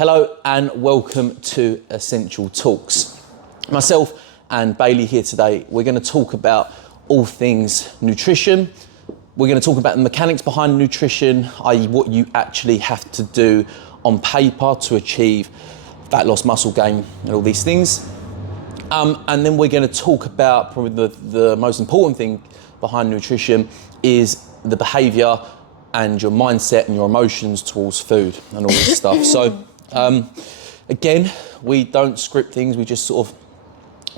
Hello and welcome to Essential Talks. Myself and Bailey here today, we're going to talk about all things nutrition. We're going to talk about the mechanics behind nutrition, i.e. what you actually have to do on paper to achieve fat loss, muscle gain and all these things. And then we're going to talk about probably the most important thing behind nutrition is the behaviour and your mindset and your emotions towards food and all this stuff. So again, we don't script things, we just sort of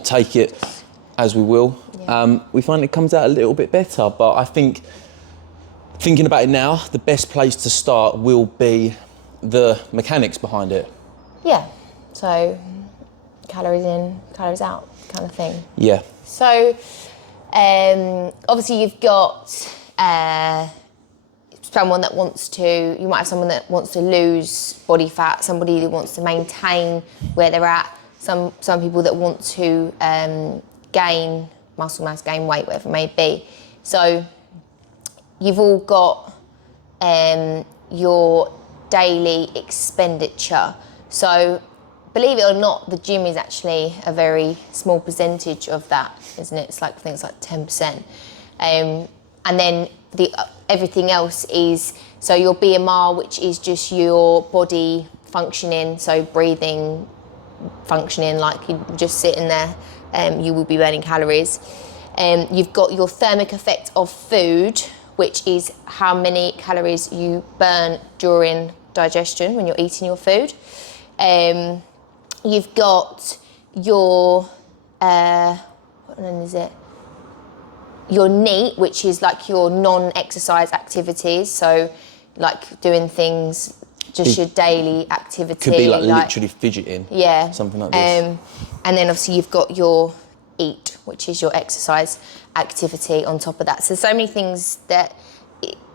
take it as we will. Yeah. We find it comes out a little bit better, but I think thinking about it now, the best place to start will be the mechanics behind it. Yeah, so calories in, calories out kind of thing. Yeah. So obviously you've got someone that wants to, you might have someone that wants to lose body fat, somebody that wants to maintain where they're at, some people that want to gain muscle mass, gain weight, whatever it may be. So you've all got your daily expenditure. So believe it or not, the gym is actually a very small percentage of that, isn't it? It's like, I think it's like 10%. And then everything else is, so your BMR, which is just your body functioning, so breathing, functioning like you just sitting there, you will be burning calories. You've got your thermic effect of food, which is how many calories you burn during digestion when you're eating your food. You've got your, what name is it? Your NEAT, which is like your non-exercise activities. So like doing things, just your daily activity. Could be like literally fidgeting. Yeah. Something like this. And then obviously you've got your EAT, which is your exercise activity on top of that. So many things that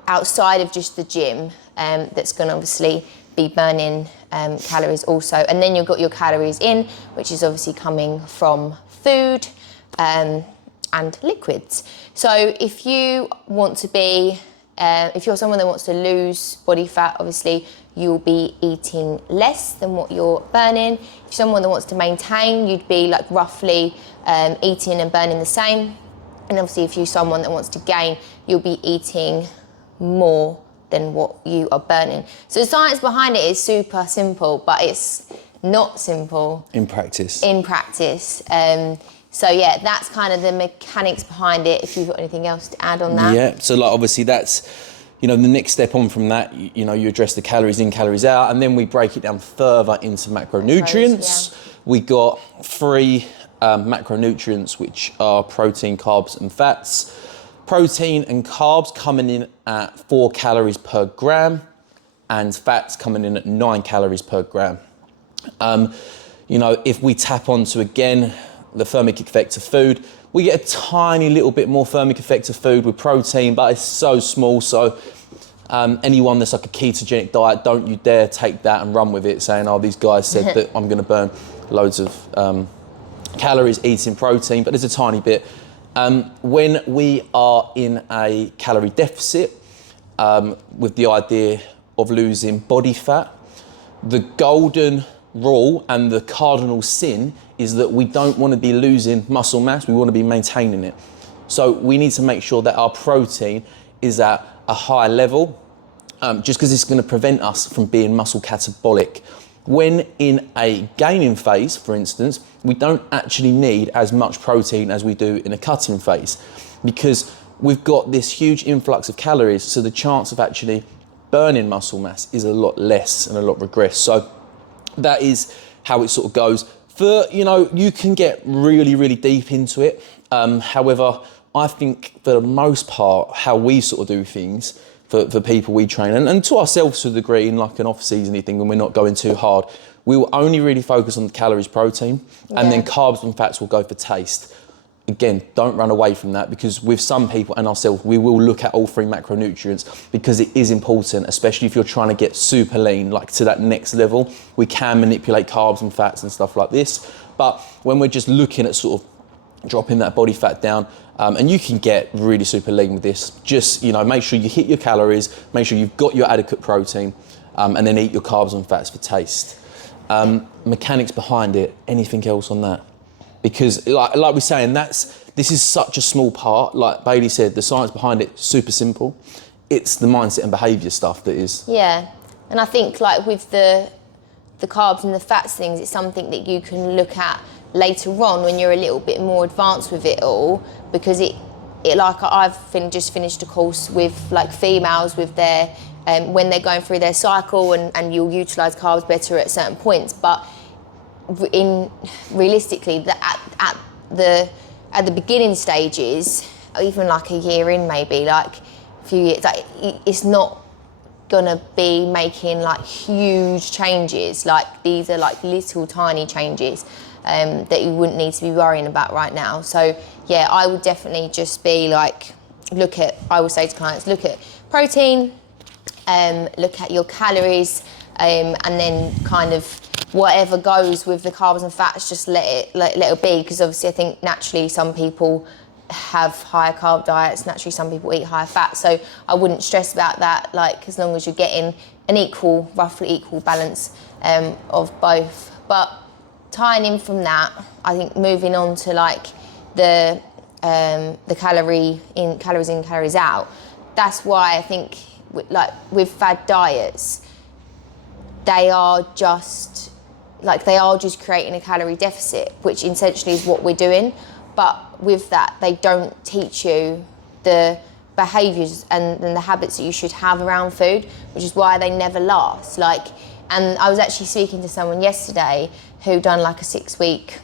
outside of just the gym that's going to obviously be burning calories also. And then you've got your calories in, which is obviously coming from food and liquids. So if you want to be, if you're someone that wants to lose body fat, obviously you'll be eating less than what you're burning. If you're someone that wants to maintain, you'd be like roughly eating and burning the same. And obviously if you're someone that wants to gain, you'll be eating more than what you are burning. So the science behind it is super simple, but it's not simple. In practice. So yeah, that's kind of the mechanics behind it, if you've got anything else to add on that. Yeah, so like obviously that's, you know, the next step on from that, you know, you address the calories in, calories out, and then we break it down further into macronutrients. Yeah. We got 3 macronutrients, which are protein, carbs and fats. Protein and carbs coming in at 4 calories per gram, and fats coming in at 9 calories per gram. You know, if we tap onto, again, the thermic effect of food, we get a tiny little bit more thermic effect of food with protein, but it's so small. So anyone that's like a ketogenic diet, don't you dare take that and run with it saying, oh, these guys said that I'm going to burn loads of calories eating protein, but there's a tiny bit. When we are in a calorie deficit with the idea of losing body fat, the golden rule and the cardinal sin is that we don't want to be losing muscle mass, we want to be maintaining it. So we need to make sure that our protein is at a high level, just because it's going to prevent us from being muscle catabolic. When in a gaining phase, for instance, we don't actually need as much protein as we do in a cutting phase, because we've got this huge influx of calories, so the chance of actually burning muscle mass is a lot less and a lot regressed. So that is how it sort of goes. You know, you can get really, really deep into it. However, I think for the most part, how we sort of do things for people we train, and to ourselves to a degree, in like an off-season thing when we're not going too hard, we will only really focus on the calories, protein, and then carbs and fats will go for taste. Again, don't run away from that, because with some people and ourselves, we will look at all 3 macronutrients, because it is important, especially if you're trying to get super lean, like to that next level. We can manipulate carbs and fats and stuff like this. But when we're just looking at sort of dropping that body fat down, and you can get really super lean with this, just, you know, make sure you hit your calories, make sure you've got your adequate protein, and then eat your carbs and fats for taste. Mechanics behind it, anything else on that? Because like we're saying, this is such a small part. Like Bailey said, the science behind it, super simple. It's the mindset and behaviour stuff that is. Yeah, and I think like with the carbs and the fats things, it's something that you can look at later on when you're a little bit more advanced with it all, because it like I've just finished a course with like females with their when they're going through their cycle, and you'll utilise carbs better at certain points, but realistically at the beginning stages, even like a year in, maybe like a few years, like it's not gonna be making like huge changes. Like these are like little tiny changes that you wouldn't need to be worrying about right now. So yeah, I would definitely just be like, I would say to clients, look at protein, look at your calories, and then kind of whatever goes with the carbs and fats, just let it be, because obviously I think naturally some people have higher carb diets, naturally some people eat higher fat, so I wouldn't stress about that, like as long as you're getting an roughly equal balance of both. But tying in from that, I think moving on to like the calories in, calories out, that's why I think with fad diets, they are just creating a calorie deficit, which essentially is what we're doing. But with that, they don't teach you the behaviours and the habits that you should have around food, which is why they never last. And I was actually speaking to someone yesterday who done like a 6-week,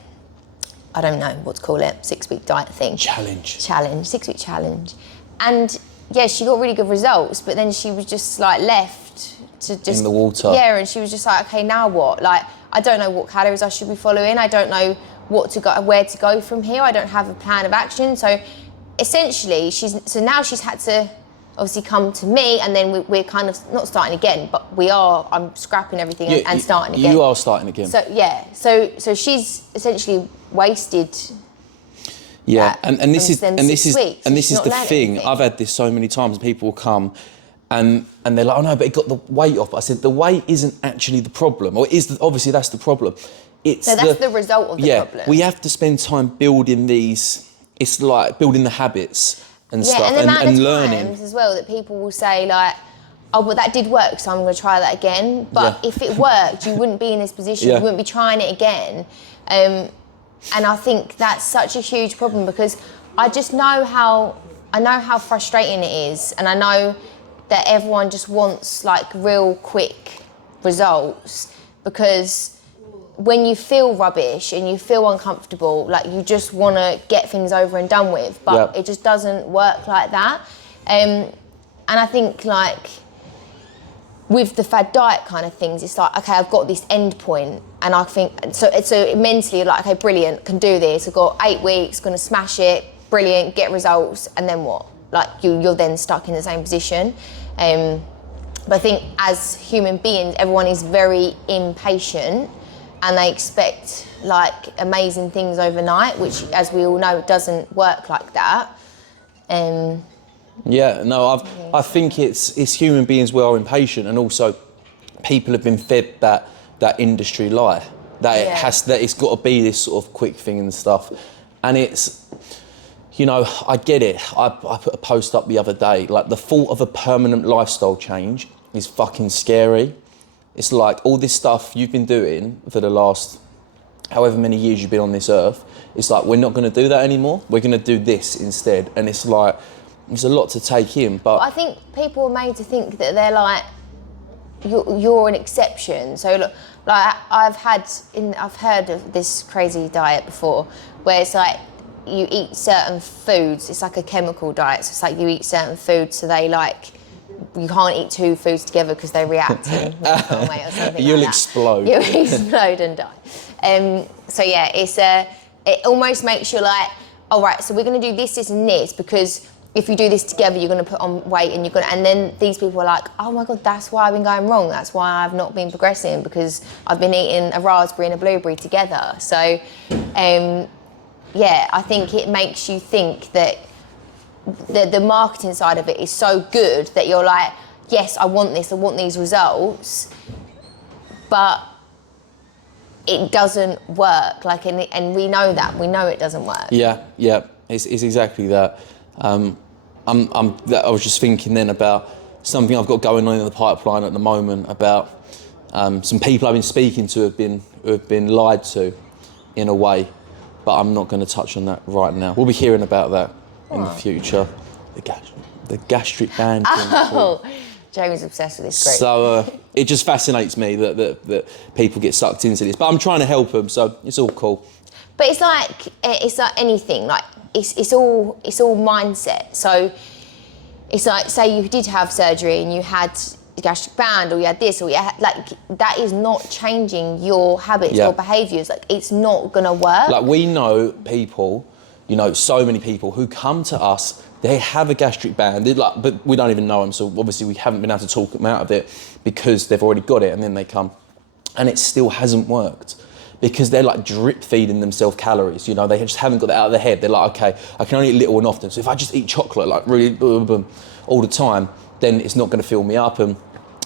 I don't know what to call it, 6-week diet thing. Challenge, 6-week challenge. And yeah, she got really good results, but then she was just like left to just... in the water. Yeah, and she was just like, okay, now what? Like, I don't know what calories I should be following. I don't know where to go from here. I don't have a plan of action. So essentially, now she's had to obviously come to me, and then we're kind of not starting again, but I'm scrapping everything and starting again. You are starting again. So yeah, so she's essentially wasted. Yeah, and this is the thing. Anything. I've had this so many times. People will come and they're like, oh no, but it got the weight off. I said the weight isn't actually the problem, or obviously that's the problem. That's the result of the problem. We have to spend time building these. It's like building the habits and stuff, and the amount of learning times as well that people will say like, oh, well that did work, so I'm going to try that again. But if it worked, you wouldn't be in this position. You wouldn't be trying it again. And I think that's such a huge problem, because I know how frustrating it is, and I know that everyone just wants like real quick results, because when you feel rubbish and you feel uncomfortable, like you just want to get things over and done with, but it just doesn't work like that. And I think like with the fad diet kind of things, it's like, okay, I've got this end point, and I think so mentally like, okay, brilliant, can do this. I've got 8 weeks, gonna smash it, brilliant, get results, and then what? Like you're then stuck in the same position. But I think as human beings, everyone is very impatient, and they expect like amazing things overnight, which, as we all know, doesn't work like that. I think it's human beings, we are impatient, and also people have been fed that industry lie that it's got to be this sort of quick thing and stuff, and it's, you know, I get it. I put a post up the other day, like the thought of a permanent lifestyle change is fucking scary. It's like all this stuff you've been doing for the last however many years you've been on this earth, it's like, we're not going to do that anymore. We're going to do this instead. And it's like, it's a lot to take in. But I think people are made to think that they're like, you're an exception. So look, like I've heard of this crazy diet before, where it's like you eat certain foods. It's like a chemical diet. So it's like you eat certain foods, so they like, you can't eat 2 foods together because they react in one way or something. You'll like explode. You'll explode and die. So yeah, it almost makes you like, all right, so we're going to do this, this, and this, because if you do this together, you're going to put on weight, and then these people are like, oh my God, that's why I've been going wrong. That's why I've not been progressing, because I've been eating a raspberry and a blueberry together. So, I think it makes you think that the marketing side of it is so good that you're like, yes, I want this, I want these results, but it doesn't work. Like, and we know that. We know it doesn't work. Yeah, it's exactly that. I was just thinking then about something I've got going on in the pipeline at the moment about some people I've been speaking to who have been lied to in a way, but I'm not going to touch on that right now. We'll be hearing about that in the future. The gastric band. Oh, Jamie's obsessed with this group. So it just fascinates me that people get sucked into this, but I'm trying to help them, so it's all cool. But it's like anything. Like it's all mindset. So it's like, say you did have surgery and you had a gastric band, or you had this, or you had, like, that is not changing your habits or behaviours. Like, it's not gonna work. Like, we know people, so many people who come to us. They have a gastric band, but we don't even know them. So obviously we haven't been able to talk them out of it because they've already got it, and then they come, and it still hasn't worked because they're like drip feeding themselves calories. They just haven't got that out of their head. They're like, okay, I can only eat little and often. So if I just eat chocolate like really all the time, then it's not going to fill me up. And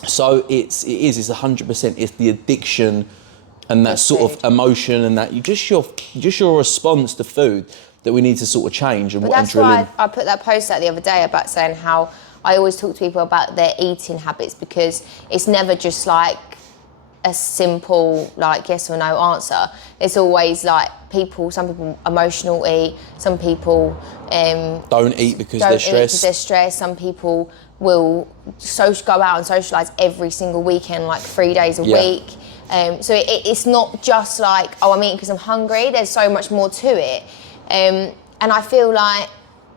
so it's 100%. It's the addiction and that sort of emotion and that just your response to food that we need to sort of change and that's drill why in. I put that post out the other day about saying how I always talk to people about their eating habits, because it's never just like a simple like yes or no answer. It's always like some people emotional eat, some people don't eat because they're stressed. Some people will go out and socialise every single weekend, like 3 days a week. So it's not just like, oh, I'm eating because I'm hungry. There's so much more to it. And I feel like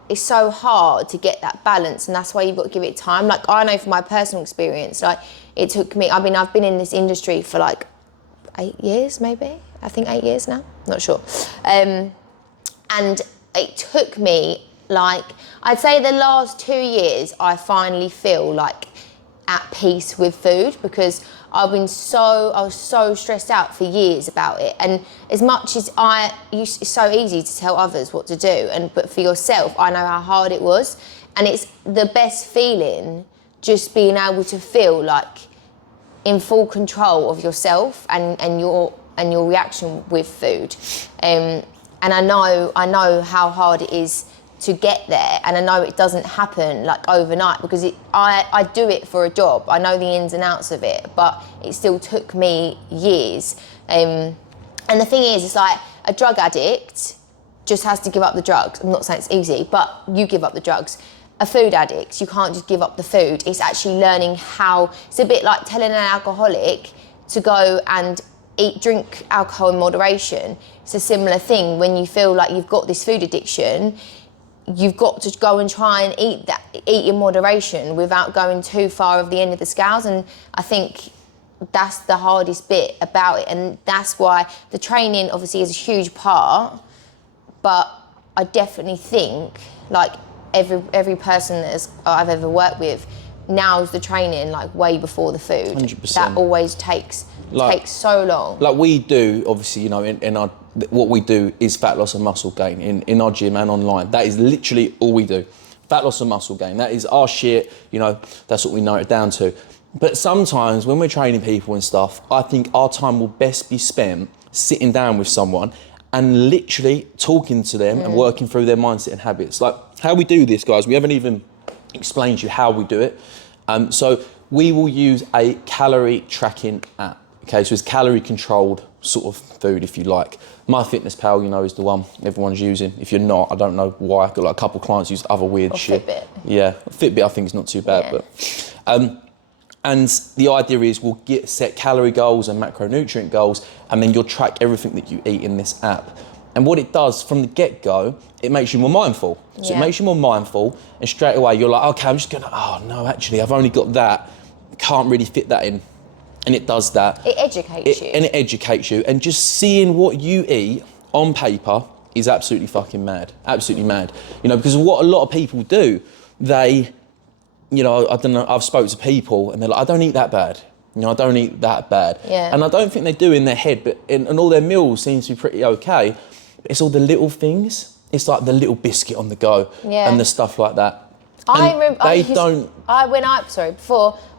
it's so hard to get that balance, and that's why you've got to give it time. Like, I know from my personal experience, like, it took me, I've been in this industry for like 8 years, maybe. I think 8 years now, not sure. And it took me, like, I'd say the last 2 years, I finally feel like at peace with food, because I was so stressed out for years about it. And as much as it's so easy to tell others what to do, but for yourself, I know how hard it was. And it's the best feeling, just being able to feel like in full control of yourself and your reaction with food. And I know how hard it is to get there, and I know it doesn't happen like overnight, because I do it for a job. I know the ins and outs of it, but it still took me years. And the thing is, it's like a drug addict just has to give up the drugs. I'm not saying it's easy, but you give up the drugs. A food addict, you can't just give up the food. It's actually learning how. It's a bit like telling an alcoholic to go and drink alcohol in moderation. It's a similar thing. When you feel like you've got this food addiction, you've got to go and try and eat in moderation without going too far of the end of the scales. And I think that's the hardest bit about it. And that's why the training obviously is a huge part, but I definitely think like every person that I've ever worked with nails the training like way before the food. 100%. That always takes so long. Like we do, obviously, in our, what we do is fat loss and muscle gain in our gym and online. That is literally all we do. Fat loss and muscle gain. That is our shit, that's what we narrow it down to. But sometimes when we're training people and stuff, I think our time will best be spent sitting down with someone and literally talking to them and working through their mindset and habits. Like how we do this, guys, we haven't even explained to you how we do it. So we will use a calorie tracking app. Okay, so it's calorie controlled sort of food, if you like. MyFitnessPal, is the one everyone's using. If you're not, I don't know why. I've got like a couple of clients use other weird shit. Fitbit. Yeah, Fitbit I think is not too bad, but and the idea is we'll set calorie goals and macronutrient goals, and then you'll track everything that you eat in this app. And what it does from the get-go, it makes you more mindful. So it makes you more mindful, and straight away you're like, okay, I'm just gonna, oh no, actually I've only got that, can't really fit that in. And it does that. It educates you. And it educates you. And just seeing what you eat on paper is absolutely fucking mad. Absolutely mad. Because what a lot of people do, they, I don't know, I've spoke to people and they're like, I don't eat that bad. I don't eat that bad. Yeah. And I don't think they do in their head, but and all their meals seems to be pretty okay. But it's all the little things. It's like the little biscuit on the go and the stuff like that. I remember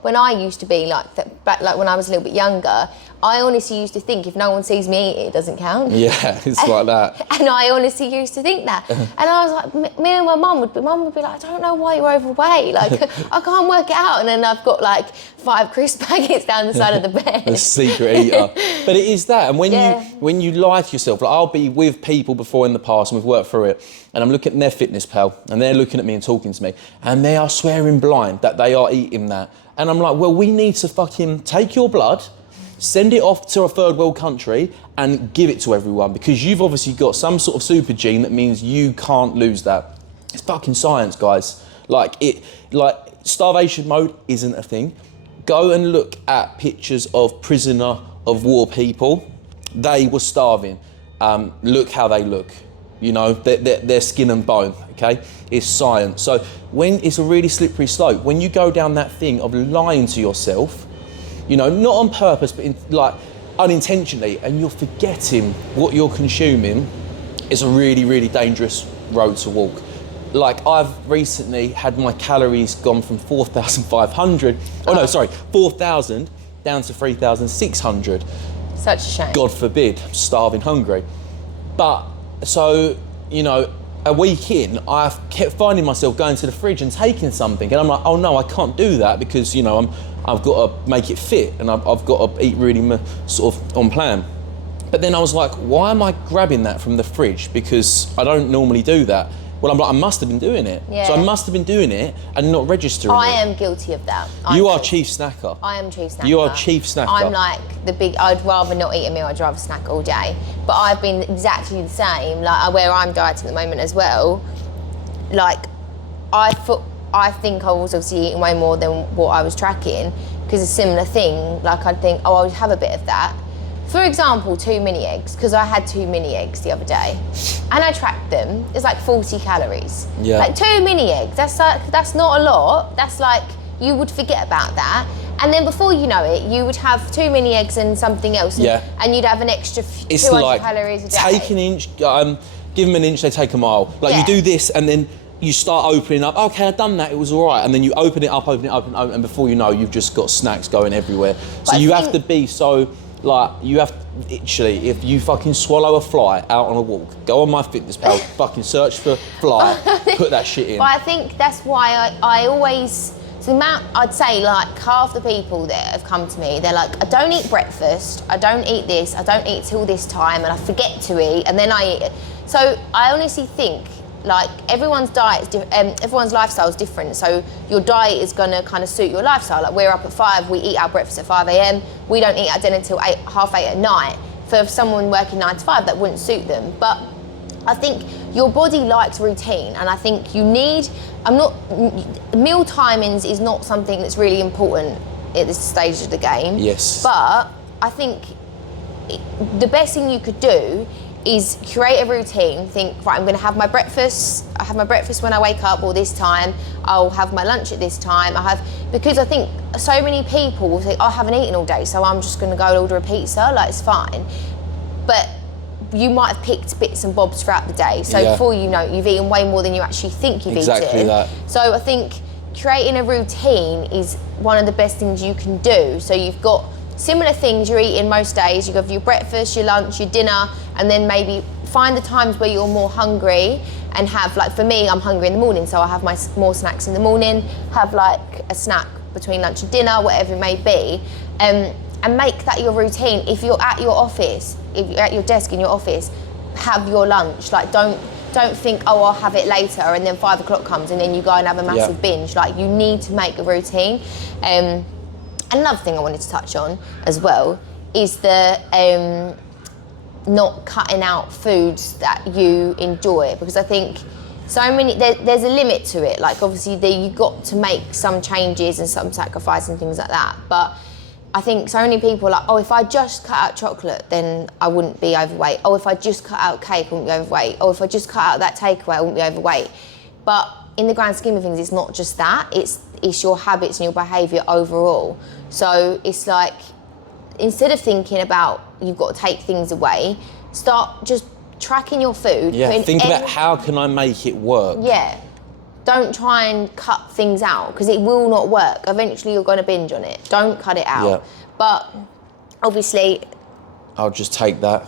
when I used to be like that, back like when I was a little bit younger, I honestly used to think if no one sees me eat it, it doesn't count. Yeah, it's like that. And I honestly used to think that. And I was like, me and my mum would be like, I don't know why you're overweight. Like, I can't work it out. And then I've got like 5 crisp packets down the side of the bed. The secret eater. But it is that. And when you lie to yourself, like I'll be with people before in the past and we've worked through it, and I'm looking at their fitness pal and they're looking at me and talking to me and they are swearing blind that they are eating that. And I'm like, well, we need to fucking take your blood, send it off to a third world country and give it to everyone, because you've obviously got some sort of super gene that means you can't lose that. It's fucking science, guys. Like starvation mode isn't a thing. Go and look at pictures of prisoner of war people. They were starving. Look how they look. You know, they're skin and bone, okay? It's science. So when it's a really slippery slope, when you go down that thing of lying to yourself, you know, not on purpose, but unintentionally, and you're forgetting what you're consuming, it's a really, really dangerous road to walk. Like, I've recently had my calories gone from 4,500, 4,000 down to 3,600. Such a shame. God forbid, I'm starving hungry. But, so, you know, a week in, I've kept finding myself going to the fridge and taking something, and I'm like, oh no, I can't do that because, you know, I've got to make it fit and I've got to eat really sort of on plan. But then I was like, why am I grabbing that from the fridge? Because I don't normally do that. Well, I'm like, I must have been doing it. Yeah. So I must have been doing it and not registering I it. am guilty of that. You are chief snacker. I am chief snacker. You are chief snacker. I'm like I'd rather not eat a meal, I'd rather snack all day. But I've been exactly the same, like where I'm dieting at the moment as well. Like, I think I was obviously eating way more than what I was tracking, because a similar thing, like I'd think, oh, I would have a bit of that. For example, 2 mini eggs, because I had 2 mini eggs the other day, and I tracked them. It's like 40 calories. Yeah. Like 2 mini eggs. That's not a lot. That's like, you would forget about that, and then before you know it, you would have 2 mini eggs and something else, and you'd have an extra 200 calories a day. Take an inch, give them an inch, they take a mile. Like you do this, and then you start opening up. Okay, I've done that. It was all right, and then you open it up, and before you know, you've just got snacks going everywhere. So you have to be so. Like, you have to, literally, if you fucking swallow a fly out on a walk, go on my fitness pal, fucking search for fly, put that shit in. But I think that's why I always, so the amount, I'd say like half the people that have come to me, they're like, I don't eat breakfast, I don't eat this, I don't eat till this time, and I forget to eat, and then I eat it. So I honestly think, like, everyone's diet is everyone's lifestyle is different, so your diet is going to kind of suit your lifestyle. Like, we're up at 5, we eat our breakfast at 5 a.m, we don't eat our dinner until 8:30 at night. For someone working 9 to 5, that wouldn't suit them. But I think your body likes routine, and I think you need, meal timings is not something that's really important at this stage of the game. Yes. But I think the best thing you could do is create a routine. Think, right, I'm going to have my breakfast. I have my breakfast when I wake up, or this time. I'll have my lunch at this time. Because I think so many people will think, oh, I haven't eaten all day, so I'm just going to go and order a pizza. Like, it's fine. But you might have picked bits and bobs throughout the day. So before you know, you've eaten way more than you actually think you've eaten. Exactly that. So I think creating a routine is one of the best things you can do. So you've got similar things you're eating most days. You have your breakfast, your lunch, your dinner, and then maybe find the times where you're more hungry and have, like, for me, I'm hungry in the morning, so I have my more snacks in the morning, have like a snack between lunch and dinner, whatever it may be, and make that your routine. If you're at your office, if you're at your desk in your office, have your lunch. Like, don't think, oh, I'll have it later, and then 5 o'clock comes and then you go and have a massive binge. Like, you need to make a routine. Another thing I wanted to touch on as well is the not cutting out foods that you enjoy, because I think there's a limit to it. Like, obviously you've got to make some changes and some sacrifice and things like that, but I think so many people are like, oh, if I just cut out chocolate, then I wouldn't be overweight. Oh, if I just cut out cake, I wouldn't be overweight. Oh, if I just cut out that takeaway, I wouldn't be overweight. But in the grand scheme of things, it's not just that. It's your habits and your behaviour overall. So it's like, instead of thinking about you've got to take things away, start just tracking your food. Yeah, think about how can I make it work? Yeah. Don't try and cut things out, because it will not work. Eventually you're going to binge on it. Don't cut it out. Yeah. But Obviously. I'll just take that.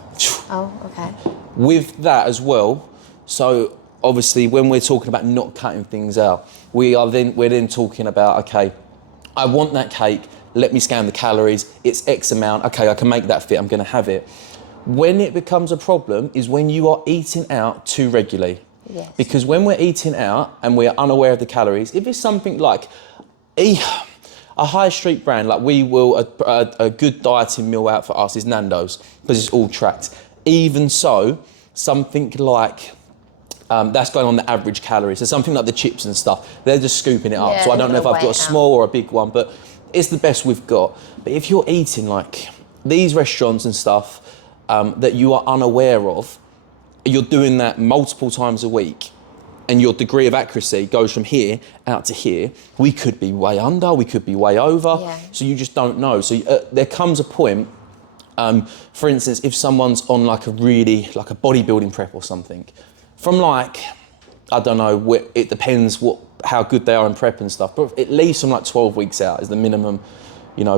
Oh, okay. With that as well, so obviously when we're talking about not cutting things out, we're then talking about, okay, I want that cake, let me scan the calories, it's X amount, okay, I can make that fit, I'm gonna have it. When it becomes a problem is when you are eating out too regularly. Yes. Because when we're eating out and we're unaware of the calories, if it's something like a high street brand, like we will, a good dieting meal out for us is Nando's, because it's all tracked. Even so, something like, that's going on the average calories. So something like the chips and stuff, they're just scooping it up. So I don't know if I've got a small or a big one, but it's the best we've got. But if you're eating like these restaurants and stuff that you are unaware of, you're doing that multiple times a week, and your degree of accuracy goes from here out to here, we could be way under, we could be way over. Yeah. So you just don't know. So there comes a point, for instance, if someone's on like a bodybuilding prep or something, from like, I don't know, it depends how good they are in prep and stuff, but at least from like 12 weeks out is the minimum,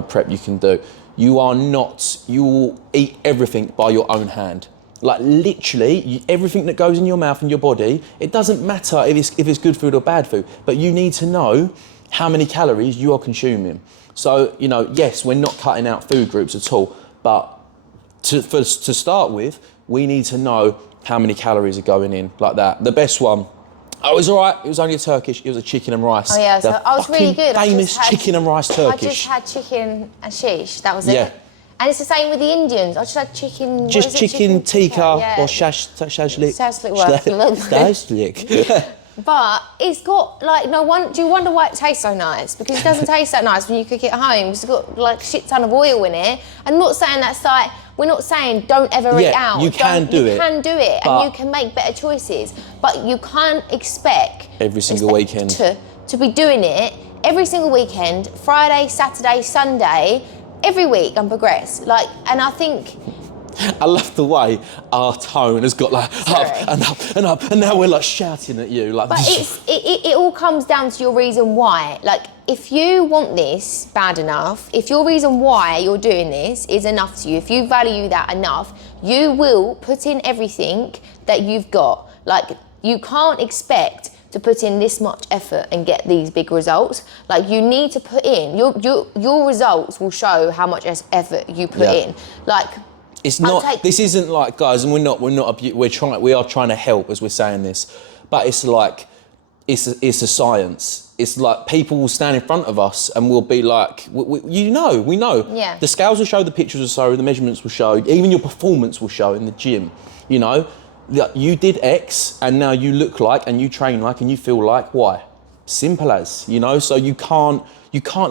prep you can do. You will eat everything by your own hand. Like literally, everything that goes in your mouth and your body, it doesn't matter if it's good food or bad food, but you need to know how many calories you are consuming. So, yes, we're not cutting out food groups at all, but to start with, we need to know how many calories are going in, like that. The best one, it was all right, it was only it was a chicken and rice. Oh yeah, so I was really good. Famous chicken and rice Turkish. I just had chicken and shish, that was it. Yeah. And it's the same with the Indians. I just had chicken. Just chicken tikka or shashlik. Shashlik. But it's got like no one. Do you wonder why it tastes so nice? Because it doesn't taste that nice when you cook it at home. It's got like a shit ton of oil in it. I'm not saying that's like. We're not saying don't ever eat out. You can do it. You can do it, and you can make better choices. But you can't expect every single weekend to be doing it every single weekend, Friday, Saturday, Sunday. Every week and progress. And I think... I love the way our tone has got like up and up and up, and now we're like shouting at you. Like, but it all comes down to your reason why. Like, if you want this bad enough, if your reason why you're doing this is enough to you, if you value that enough, you will put in everything that you've got. Like, you can't expect to put in this much effort and get these big results. Like, you need to put in your results will show how much effort you put in. Like, it's not. This isn't like, guys, and we are trying to help as we're saying this, but it's like it's a science. It's like people will stand in front of us and we'll be like, we know. Yeah. The scales will show, the pictures will show, the measurements will show, even your performance will show in the gym. You did X and now you look like and you train like and you feel like Y. Simple as, so you can't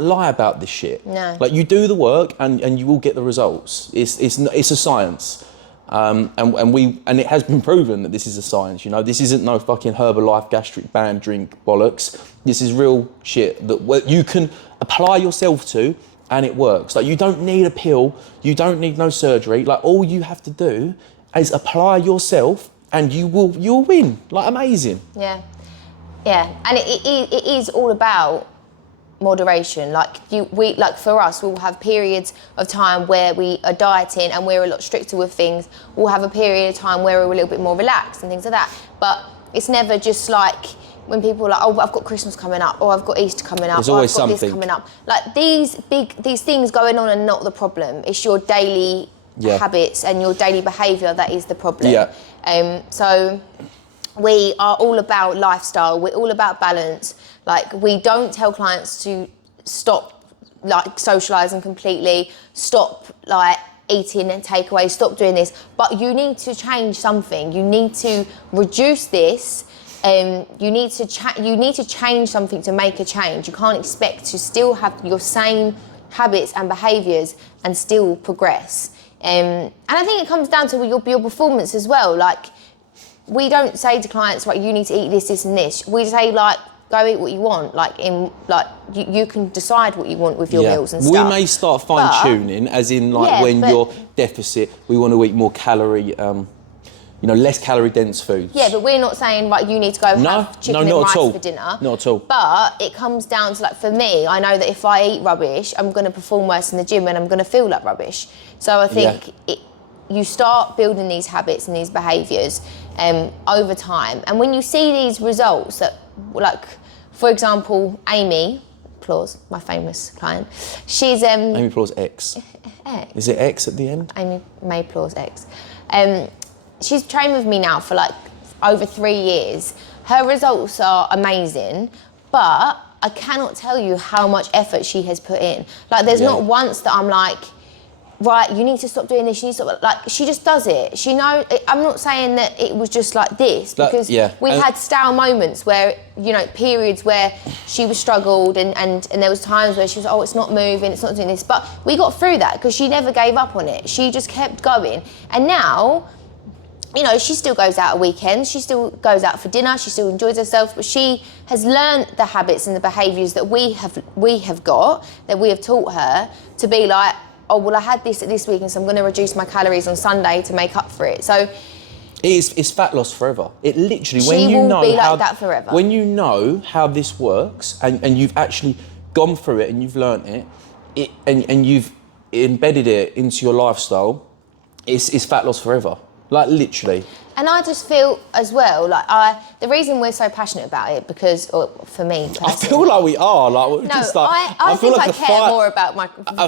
lie about this shit. No. Like, you do the work and you will get the results. It's a science. And it has been proven that this is a science, This isn't no fucking Herbalife gastric band drink bollocks. This is real shit that you can apply yourself to and it works. Like, you don't need a pill, you don't need no surgery. Like, all you have to do is apply yourself and you'll win. Like, amazing. Yeah, and it is all about moderation. Like for us, we'll have periods of time where we are dieting and we're a lot stricter with things. We'll have a period of time where we're a little bit more relaxed and things like that. But it's never just like when people are like, oh, I've got Christmas coming up, or I've got Easter coming up, There's or always I've got something. this coming up. Like, these things going on are not the problem. It's your daily habits and your daily behaviour that is the problem. Yeah. So we are all about lifestyle. We're all about balance. Like, we don't tell clients to stop like socialising completely, stop like eating and takeaway, stop doing this. But you need to change something. You need to reduce this. You need to change something to make a change. You can't expect to still have your same habits and behaviours and still progress. And I think it comes down to your performance as well. Like, we don't say to clients, right, you need to eat this, this and this. We say, like, go eat what you want. Like, you can decide what you want with your meals and stuff. We may start fine-tuning, as in, like, when you're deficit, we want to eat more calorie, less calorie dense foods. Yeah, but we're not saying, right, you need to go have chicken and rice for dinner. Not at all. But it comes down to, like, for me, I know that if I eat rubbish, I'm going to perform worse in the gym and I'm going to feel like rubbish. So I think you start building these habits and these behaviours over time. And when you see these results that, like, for example, Amy Applause, my famous client, she's... Amy Applause X. X. Is it X at the end? Amy May Applause X. She's trained with me now for, like, over 3 years. Her results are amazing, but I cannot tell you how much effort she has put in. Like, there's not once that I'm like, right, you need to stop doing this, you need to stop. Like, she just does it. She knows. I'm not saying that it was just like this, because we had stale moments where, periods where she was struggled and there was times where she was, oh, it's not moving, it's not doing this. But we got through that because she never gave up on it. She just kept going. And now, she still goes out at weekends, she still goes out for dinner, she still enjoys herself, but she has learned the habits and the behaviours that we have got, that we have taught her, to be like, oh, well, I had this at this weekend, so I'm going to reduce my calories on Sunday to make up for it. So it's fat loss forever. It literally, she will be like that forever. When you know how this works and you've actually gone through it and you've learnt it, and you've embedded it into your lifestyle, it's fat loss forever. Like, literally. And I just feel as well, like, the reason we're so passionate about it, because, or for me personally, I feel like we are. Like, I feel like I care more about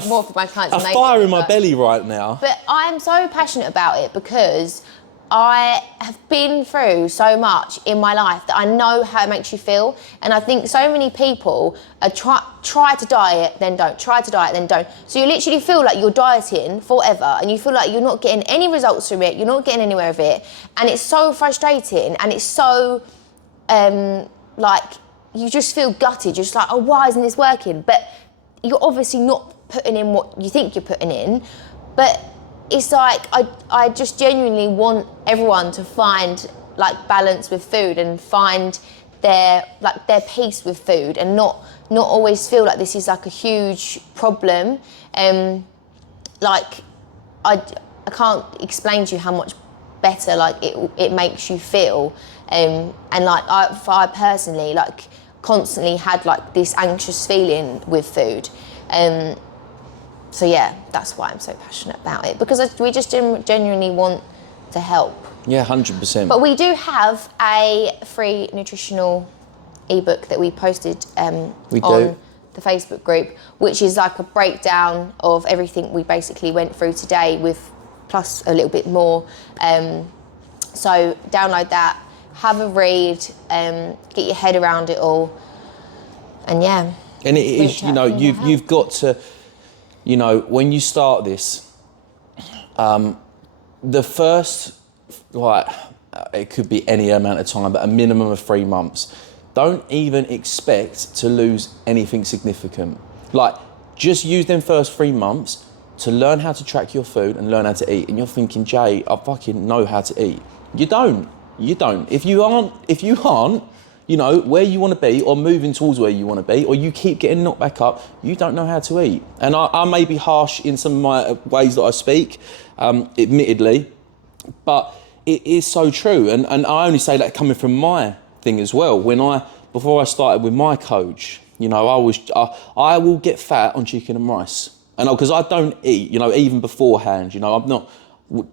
more for my clients. A fire in my belly right now. But I'm so passionate about it because I have been through so much in my life that I know how it makes you feel. And I think so many people try to diet, then don't. Try to diet, then don't. So you literally feel like you're dieting forever and you feel like you're not getting any results from it, you're not getting anywhere with it. And it's so frustrating and it's so, like, you just feel gutted. You're just like, oh, why isn't this working? But you're obviously not putting in what you think you're putting in. But it's like, I just genuinely want everyone to find, like, balance with food and find their peace with food and not always feel like this is, like, a huge problem. Like, I can't explain to you how much better, like, it makes you feel. And, like, I personally, like, constantly had, like, this anxious feeling with food. So yeah, that's why I'm so passionate about it, because we just genuinely want to help. Yeah, 100%. But we do have a free nutritional ebook that we posted on the Facebook group, which is like a breakdown of everything we basically went through today, with plus a little bit more. So download that, have a read, get your head around it all, and yeah. And it is, you've got to. When you start this, the first, like, it could be any amount of time, but a minimum of 3 months, don't even expect to lose anything significant. Like, just use them first 3 months to learn how to track your food and learn how to eat. And you're thinking, Jay, I fucking know how to eat. You don't. If you aren't, where you want to be, or moving towards where you want to be, or you keep getting knocked back up, you don't know how to eat. And I may be harsh in some of my ways that I speak, admittedly, but it is so true. And I only say that coming from my thing as well. Before I started with my coach, I will get fat on chicken and rice. And because I don't eat, even beforehand, I'm not.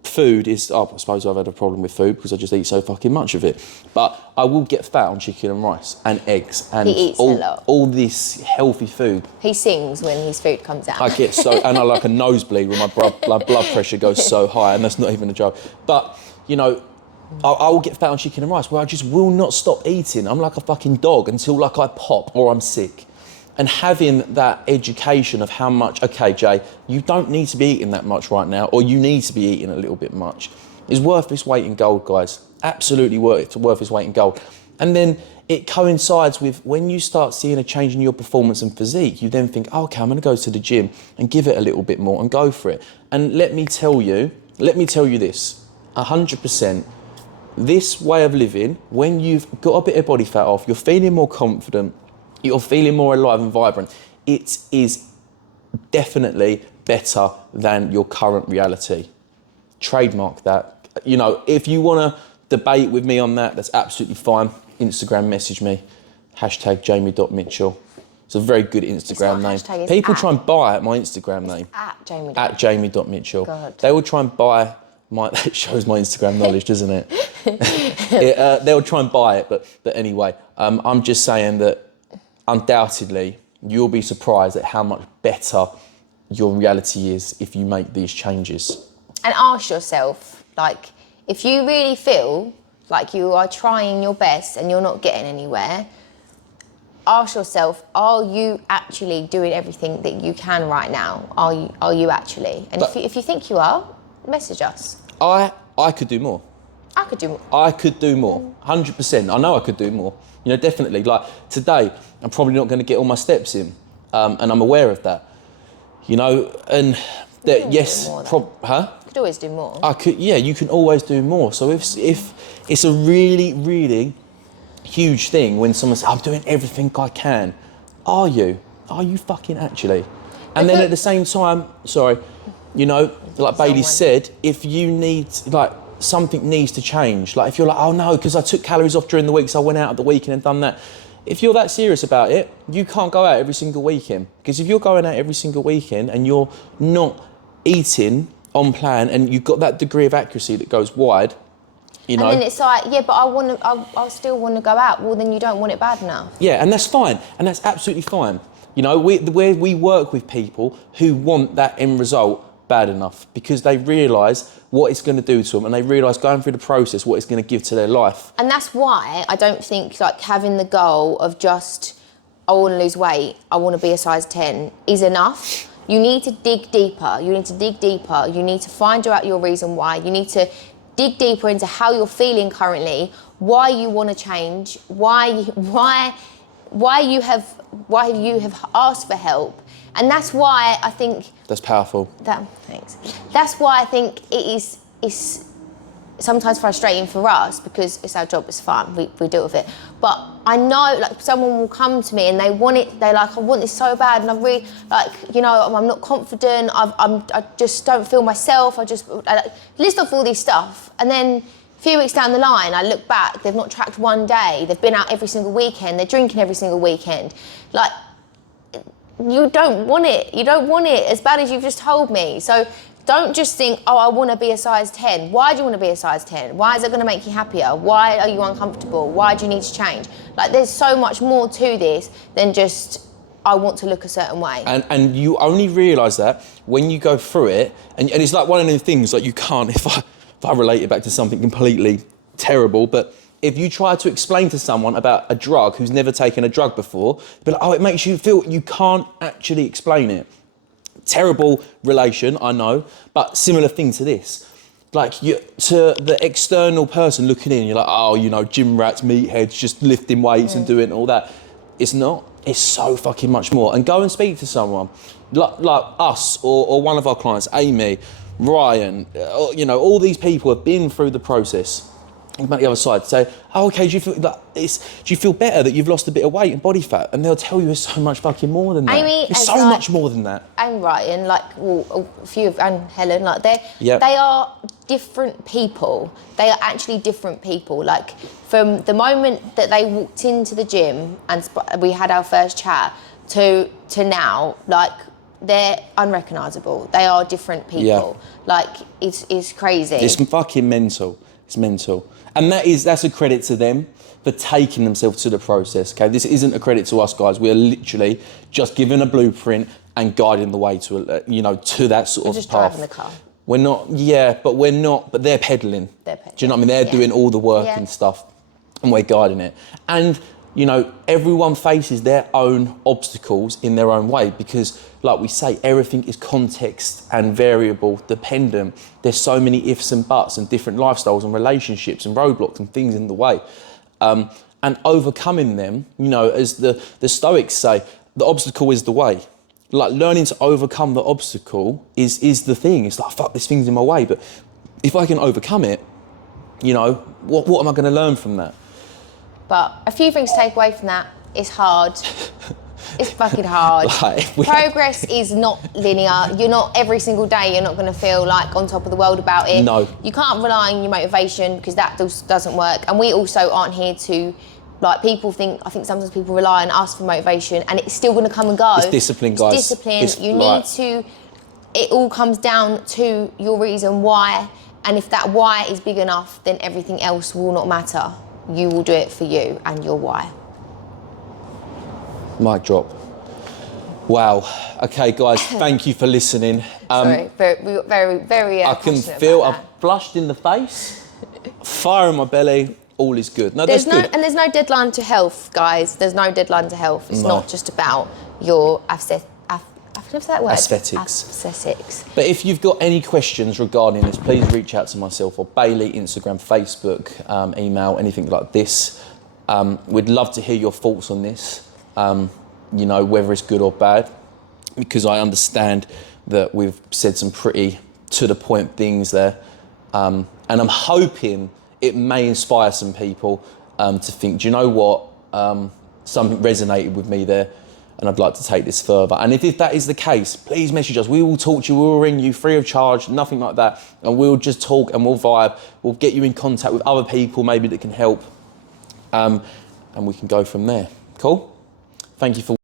Food is, I suppose I've had a problem with food because I just eat so fucking much of it. But I will get fat on chicken and rice and eggs and he eats a lot. All this healthy food. He sings when his food comes out. I get and I like a nosebleed when my blood pressure goes so high, and that's not even a joke. But, I will get fat on chicken and rice where I just will not stop eating. I'm like a fucking dog until, like, I pop or I'm sick. And having that education of how much, okay, Jay, you don't need to be eating that much right now, or you need to be eating a little bit much, is worth its weight in gold, guys. Absolutely worth its weight in gold. And then it coincides with when you start seeing a change in your performance and physique, you then think, oh, okay, I'm going to go to the gym and give it a little bit more and go for it. And let me tell you this, 100%, this way of living, when you've got a bit of body fat off, you're feeling more confident, you're feeling more alive and vibrant, it is definitely better than your current reality. Trademark that. You know, if you want to debate with me on that, that's absolutely fine. Instagram message me, #Jamie.Mitchell. It's a very good Instagram name. People try and buy my Instagram name. At Jamie.Mitchell. God. They will try and buy that shows my Instagram knowledge, doesn't it? They'll try and buy it, but anyway, I'm just saying that undoubtedly you'll be surprised at how much better your reality is if you make these changes. And ask yourself, like, if you really feel like you are trying your best and you're not getting anywhere, ask yourself, are you actually doing everything that you can right now? Are you actually? And if you think you are, message us. I could do more. I could do more. I could do more, 100%. I know I could do more. You know, definitely. Like today, I'm probably not going to get all my steps in, and I'm aware of that. You know, and that yes, Could always do more. I could. Yeah, you can always do more. So if it's a really, really huge thing when someone says, "I'm doing everything I can," are you? Are you fucking actually? And then at the same time, sorry, you know, like Bailey said, if you need like. Something needs to change. Like if you're like, oh no, because I took calories off during the week, so I went out at the weekend and done that. If you're that serious about it, you can't go out every single weekend. Because if you're going out every single weekend and you're not eating on plan and you've got that degree of accuracy that goes wide, you know. And then it's like, yeah, but I still want to go out. Well, then you don't want it bad enough. Yeah, and that's fine. And that's absolutely fine. You know, we work with people who want that end result bad enough because they realise what it's going to do to them and they realise going through the process what it's going to give to their life. And that's why I don't think like having the goal of just, I want to lose weight, I want to be a size 10 is enough. You need to dig deeper. You need to find out your reason why. You need to dig deeper into how you're feeling currently, why you want to change, why you have asked for help. And that's why I think... That's powerful. Thanks. That's why I think it's sometimes frustrating for us because it's our job, it's fun, we deal with it. But I know, like, someone will come to me and they want it, they're like, I want this so bad and I really, like, you know, I'm not confident, I just don't feel myself, I list off all this stuff. And then a few weeks down the line, I look back, they've not tracked one day, they've been out every single weekend, they're drinking every single weekend. Like, you don't want it. You don't want it as bad as you've just told me. So don't just think, oh, I want to be a size 10. Why do you want to be a size 10? Why is it going to make you happier? Why are you uncomfortable? Why do you need to change? Like, there's so much more to this than just, I want to look a certain way. And you only realise that when you go through it, and it's like one of the things, like you can't, if I relate it back to something completely terrible, but if you try to explain to someone about a drug who's never taken a drug before, they'll be like, oh, it makes you feel, you can't actually explain it. Terrible relation, I know, but similar thing to this. Like, to the external person looking in, you're like, oh, you know, gym rats, meatheads, just lifting weights and doing all that. It's not. It's so fucking much more. And go and speak to someone, like us or one of our clients, Amy, Ryan, you know, all these people have been through the process. About the other side, say, oh, okay, do you feel better that you've lost a bit of weight and body fat? And they'll tell you it's so much fucking more than that. Amy, it's so much more than that. And Ryan, like, well, a few of, and Helen, like, they are different people. They are actually different people. Like, from the moment that they walked into the gym and we had our first chat to now, like, they're unrecognisable. They are different people. Yeah. Like, it's crazy. It's fucking mental. It's mental. And that's a credit to them for taking themselves to the process, okay? This isn't a credit to us, guys. We're literally just given a blueprint and guiding the way to, you know, to that sort of just path. Driving the car. We're not, but they're pedaling. Do you know what I mean? They're doing all the work and stuff, and we're guiding it. And, you know, everyone faces their own obstacles in their own way because, like we say, everything is context and variable dependent. There's so many ifs and buts and different lifestyles and relationships and roadblocks and things in the way. And overcoming them, you know, as the Stoics say, the obstacle is the way. Like, learning to overcome the obstacle is the thing. It's like, fuck, this thing's in my way, but if I can overcome it, you know, what am I going to learn from that? But a few things to take away from that. It's hard. It's fucking hard. Like, Progress is not linear. You're not, every single day, you're not going to feel like on top of the world about it. No. You can't rely on your motivation because that doesn't work. And we also aren't here to, like, I think sometimes people rely on us for motivation and it's still going to come and go. It's discipline, guys. It's discipline. You need to, it all comes down to your reason why. And if that why is big enough, then everything else will not matter. You will do it for you and your why. Mic drop. Wow. Okay, guys, thank you for listening. Sorry, we got very I can feel I've blushed in the face, fire in my belly. All is good. No, that's good. And there's no deadline to health, guys. There's no deadline to health. It's not just about your aesthetics. But if you've got any questions regarding this, please reach out to myself or Bayley, Instagram, Facebook, email, anything like this. We'd love to hear your thoughts on this, you know, whether it's good or bad, because I understand that we've said some pretty to-the-point things there. And I'm hoping it may inspire some people to think, do you know what, something resonated with me there, and I'd like to take this further. And if that is the case, please message us. We will talk to you, we will ring you free of charge, nothing like that. And we'll just talk and we'll vibe. We'll get you in contact with other people maybe that can help. And we can go from there. Cool? Thank you for